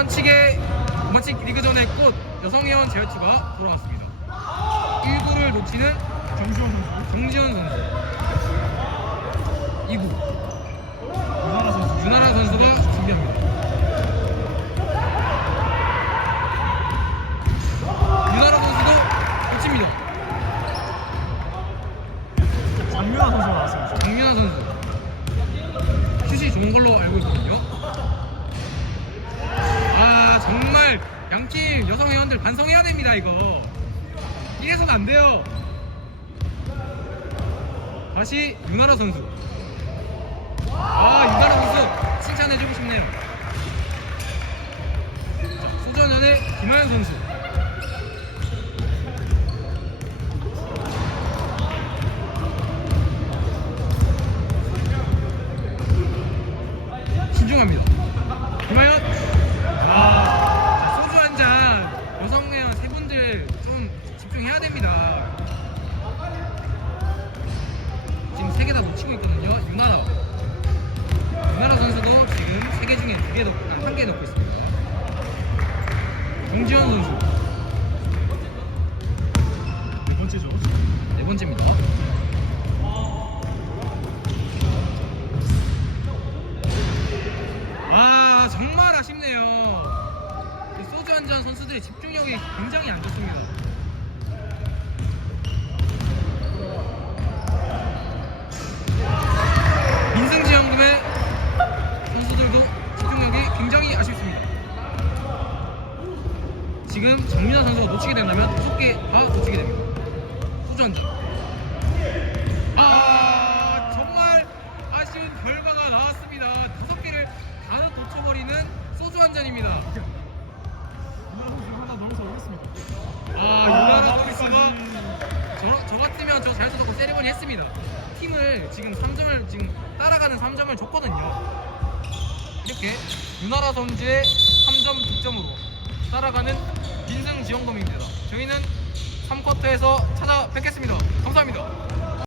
무한치게 무한치 리그전의 꽃 여성회원 제어투가 돌아왔습니다. 1구를 놓치는 정시원 선수, 정지현 선수 2구 유나라 선수, 유나라 선수가 준비합니다. 유나라 선수도 놓칩니다. 장윤아 선수가 나왔습니다. 정윤아 선수 슛이 좋은 걸로 알고 있거든요. 아 정말 양팀 여성 회원들 반성해야 됩니다 이거. 이래서는 안 돼요. 다시 유나라 선수. 아 유나라 선수 칭찬해주고 싶네요. 자, 수전연의 김하연 선수. 신중합니다. 김하연. 세 분들 좀 집중해야 됩니다. 지금 세 개 다 놓치고 있거든요. 유나라. 유나라 선수도 지금 세 개 중에 두개 넣고 한개 넣고 있습니다. 정지현 선수 네 번째죠. 네 번째입니다. 잔 선수들의 집중력이 굉장히 안 좋습니다. 민승지원금의 선수들도 집중력이 굉장히 아쉽습니다. 지금 정민아 선수가 놓치게 된다면 다섯 개가 놓치게 됩니다. 잔. 아 정말 아쉬운 결과가 나왔습니다. 다섯 개를 다 놓쳐버리는 소주 한 잔입니다. 저, 저 자연수 넣고 세리머니 했습니다. 팀을 지금 3점을 지금 따라가는 3점을 줬거든요. 이렇게 유나라 선수의 3점 득점으로 따라가는 민승 지원금입니다. 저희는 3쿼터에서 찾아뵙겠습니다. 감사합니다.